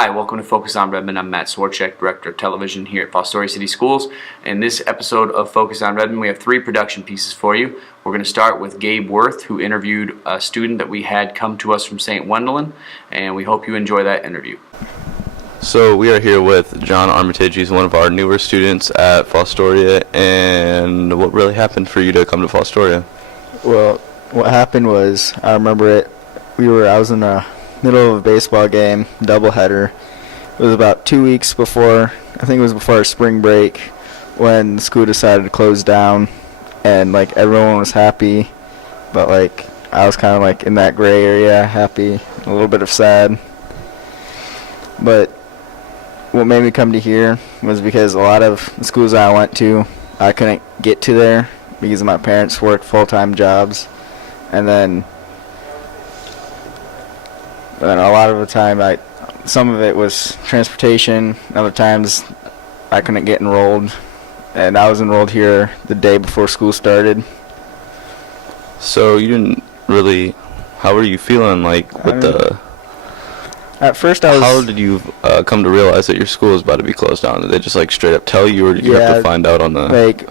Hi, welcome to Focus on Redmen. I'm Matt Swarchek, Director of Television here at Fostoria City Schools. In this episode of Focus on Redmen, we have 3 production pieces for you. We're going to start with Gabe Worth, who interviewed a student that we had come to us from St. Wendelin, and we hope you enjoy that interview. So we are here with John Armitage. He's one of our newer students at Fostoria. And what really happened for you to come to Fostoria? Well, what happened was, I remember it. I was in the middle of a baseball game, doubleheader. It was about 2 weeks before, I think it was before our spring break, when the school decided to close down, and like everyone was happy, but like I was kind of like in that gray area, happy, a little bit of sad. But what made me come to here was because a lot of the schools I went to, I couldn't get to there because my parents worked full-time jobs, and then a lot of the time, some of it was transportation. Other times, I couldn't get enrolled, and I was enrolled here the day before school started. So you didn't really. How were you feeling At first, I was. How did you come to realize that your school was about to be closed down? Did they just like straight up tell you, or did you have to find out on the?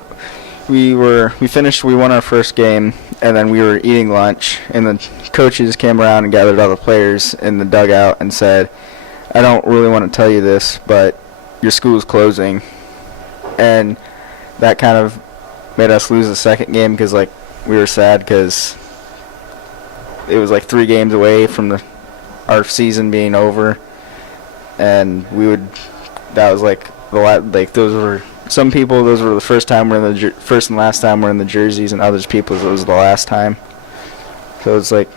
We won our first game, and then we were eating lunch, and the coaches came around and gathered all the players in the dugout and said, I don't really want to tell you this, but your school's closing. And that kind of made us lose the second game because like we were sad because it was like 3 games away from our season being over, and those were some people, those were the first and last time we're in the jerseys, and others people it was the last time. So it's like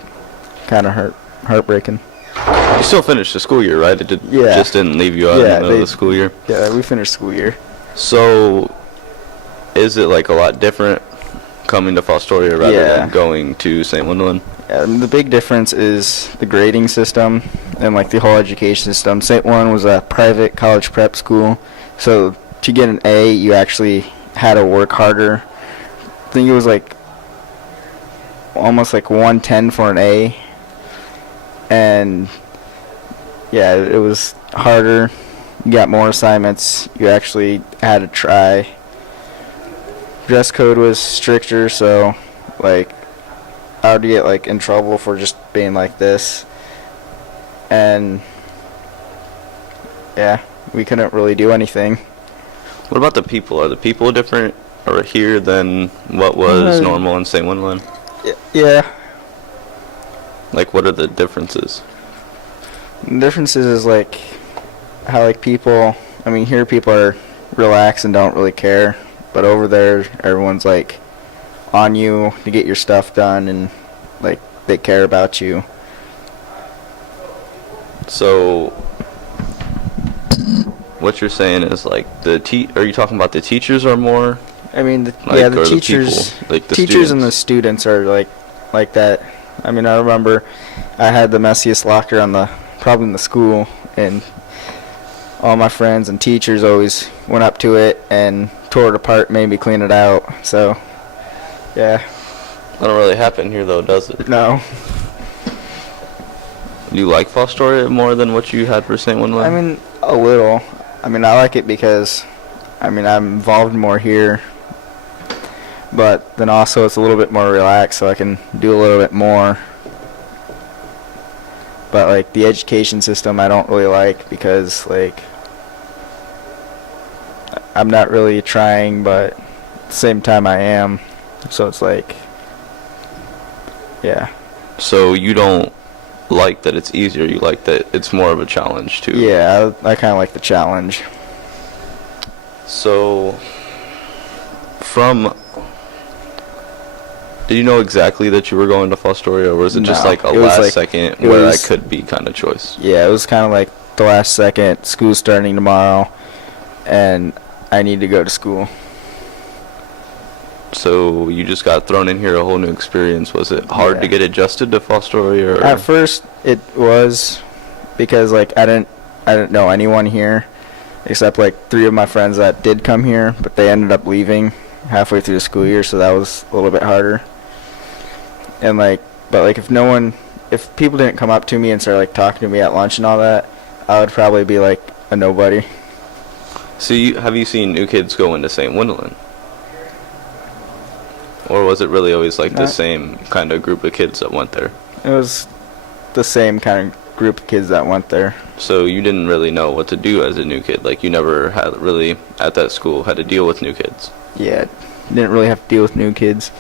kind of heartbreaking. You still finished the school year, right? Just didn't leave you out in the middle of the school year. Yeah, we finished school year. So, is it like a lot different coming to Fostoria rather than going to St. Wendelin? Yeah, the big difference is the grading system and like the whole education system. St. Wendelin was a private college prep school, so to get an A, you actually had to work harder. I think it was like almost like 110 for an A, and yeah, it was harder. You got more assignments. You actually had to try. Dress code was stricter, so like I would get like in trouble for just being like this, and yeah, we couldn't really do anything. What about the people? Are the people different or here than what was normal in St. Wendelin? Yeah. Like, what are the differences? The differences is like how like people. I mean, here people are relaxed and don't really care, but over there, everyone's like on you to get your stuff done, and like they care about you. So, what you're saying is like are you talking about the teachers are more? I mean, the teachers, the people, teachers and the students are like that. I mean, I remember I had the messiest locker probably in the school, and all my friends and teachers always went up to it and tore it apart, made me clean it out. So, yeah. That don't really happen here, though, does it? No. Do you like Fostoria more than what you had for St. Wendelin? I mean, a little. I mean, I like it because, I mean, I'm involved more here. But then also it's a little bit more relaxed, so I can do a little bit more. But, like, the education system I don't really like because, like, I'm not really trying, but at the same time I am. So it's like, yeah. So you don't like that it's easier, you like that it's more of a challenge, too? Yeah, I kind of like the challenge. So, did you know exactly that you were going to Fostoria, or was it just like a last second where I could be kind of choice? Yeah, it was kind of like the last second, school's starting tomorrow, and I need to go to school. So you just got thrown in here, a whole new experience. Was it hard to get adjusted to Fostoria? Or? At first, it was because like I didn't know anyone here, except like 3 of my friends that did come here, but they ended up leaving halfway through the school year, so that was a little bit harder. And like, but like if people didn't come up to me and start like talking to me at lunch and all that, I would probably be like a nobody. So have you seen new kids go into St. Wendland? Or was it really always like the same kind of group of kids that went there? It was the same kind of group of kids that went there. So you didn't really know what to do as a new kid? Like you never had really, at that school, had to deal with new kids? Yeah, didn't really have to deal with new kids.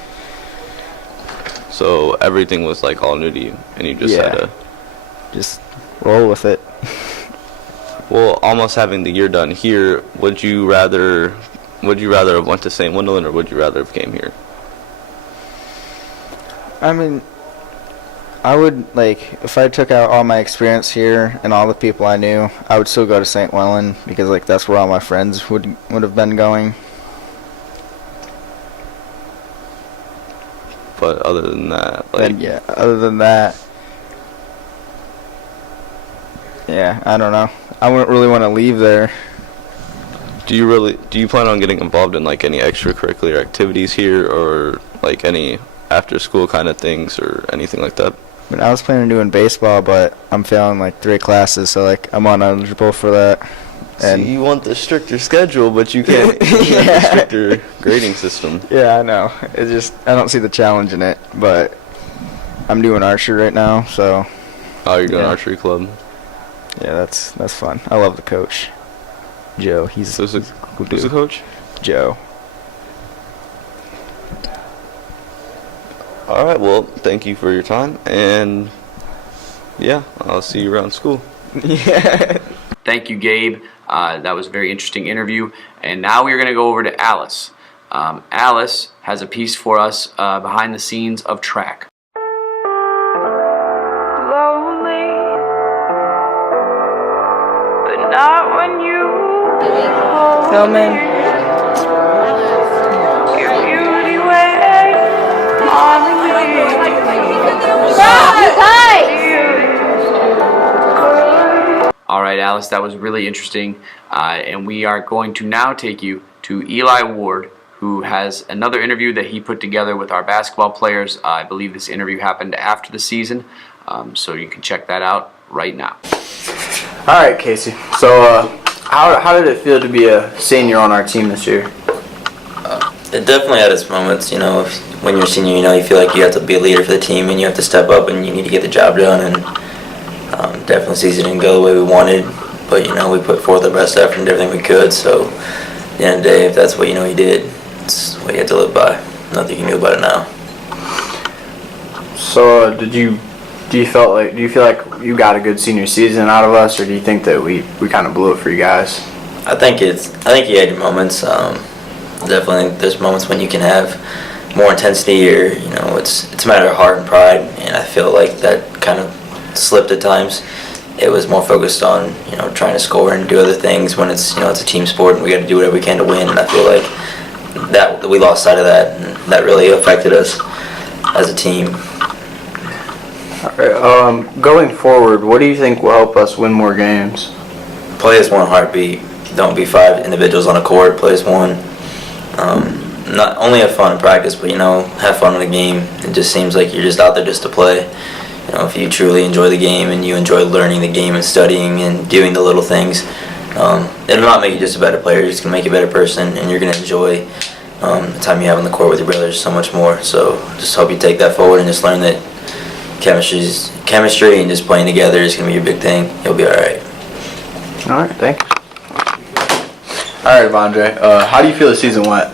So everything was like all new to you, and you just had to just roll with it. Well, almost having the year done here, would you rather have went to St. Wendland, or would you rather have came here? I mean, I would, like, if I took out all my experience here and all the people I knew, I would still go to St. Wendland because, like, that's where all my friends would have been going. But other than that, like... other than that, yeah, I don't know. I wouldn't really want to leave there. Do you plan on getting involved in, like, any extracurricular activities here, or, like, any after-school kind of things, or anything like that? I mean, I was planning on doing baseball, but I'm failing, like, 3 classes, so, like, I'm uneligible for that. So you want the stricter schedule, but you can't get the stricter grading system. Yeah, I know. It's just, I don't see the challenge in it, but I'm doing archery right now, so. Oh, you're doing archery club? Yeah, that's fun. I love the coach, Joe. Who's the coach? Joe. All right, well, thank you for your time, and yeah, I'll see you around school. Yeah. Thank you, Gabe. That was a very interesting interview. And now we're going to go over to Alice. Alice has a piece for us behind the scenes of track. Lonely, but not when you Filming. Your beauty way on All right, Alice, that was really interesting. And we are going to now take you to Eli Ward, who has another interview that he put together with our basketball players. I believe this interview happened after the season, so you can check that out right now. All right, Casey. So, how did it feel to be a senior on our team this year? It definitely had its moments. You know, when you're a senior, you feel like you have to be a leader for the team, and you have to step up, and you need to get the job done. And definitely, season didn't go the way we wanted, but we put forth our best effort and everything we could. So, at the end of the day, if that's what you did, it's what you had to live by. Nothing you can do about it now. So, do you feel like you got a good senior season out of us, or do you think that we kind of blew it for you guys? I think you had your moments. Definitely, there's moments when you can have more intensity, or it's a matter of heart and pride, and I feel like that kind of slipped at times. It was more focused on trying to score and do other things when it's a team sport and we got to do whatever we can to win. And I feel like that we lost sight of that, and that really affected us as a team. All right, going forward, what do you think will help us win more games? Play as one heartbeat. Don't be 5 individuals on a court. Play as one. Not only have fun in practice, but have fun in the game. It just seems like you're just out there just to play. If you truly enjoy the game and you enjoy learning the game and studying and doing the little things, it'll not make you just a better player. It's going to make you a better person, and you're going to enjoy the time you have on the court with your brothers so much more. So just hope you take that forward and just learn that chemistry and just playing together is going to be your big thing. You'll be all right. All right, thank you. All right, Vondre, how do you feel the season went?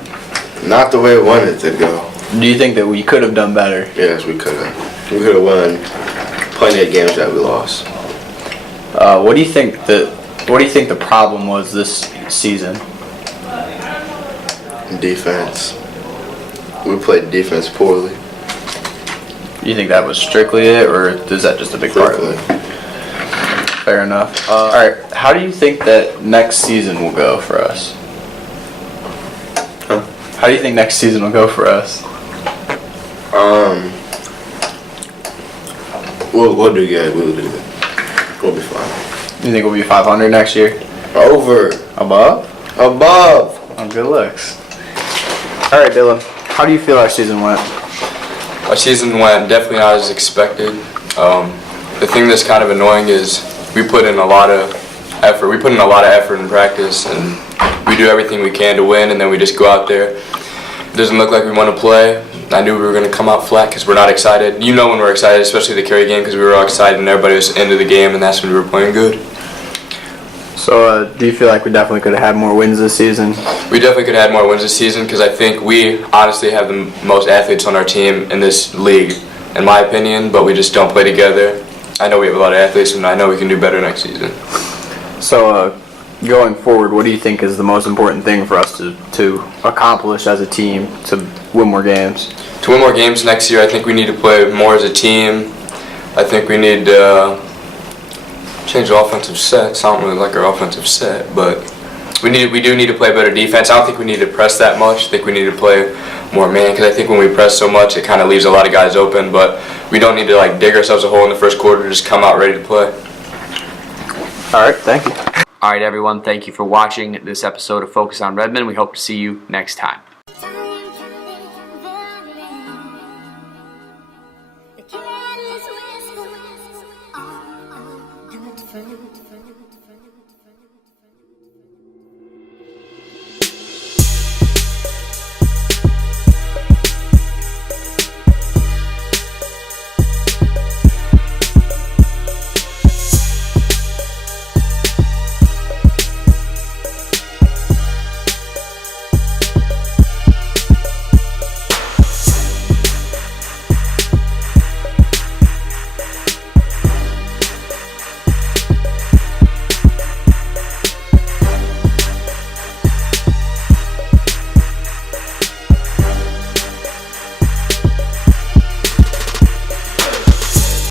Not the way we wanted it to go. Do you think that we could have done better? Yes, we could have. We could have won plenty of games that we lost. What do you think the problem was this season? Defense. We played defense poorly. You think that was strictly it, or is that just a big part of it? Fair enough. All right, how do you think that next season will go for us? Huh? How do you think next season will go for us? We'll do good. We'll do good. We'll be fine. You think we'll be 500 next year? Over. Above? Above. Oh, good looks. All right, Dylan. How do you feel our season went? Our season went definitely not as expected. The thing that's kind of annoying is we put in a lot of effort. We put in a lot of effort in practice, and we do everything we can to win, and then we just go out there. It doesn't look like we want to play. I knew we were going to come out flat because we're not excited. You know when we're excited, especially the Cary game, because we were all excited and everybody was into the game, and that's when we were playing good. So, do you feel like we definitely could have had more wins this season? We definitely could have had more wins this season because I think we honestly have the most athletes on our team in this league, in my opinion, but we just don't play together. I know we have a lot of athletes, and I know we can do better next season. So, going forward, what do you think is the most important thing for us to accomplish as a team to win more games? To win more games next year, I think we need to play more as a team. I think we need to change the offensive sets. I don't really like our offensive set, but we do need to play better defense. I don't think we need to press that much. I think we need to play more man, because I think when we press so much, it kind of leaves a lot of guys open, but we don't need to like dig ourselves a hole in the first quarter, just come out ready to play. All right, thank you. All right, everyone, thank you for watching this episode of Focus on Redmen. We hope to see you next time.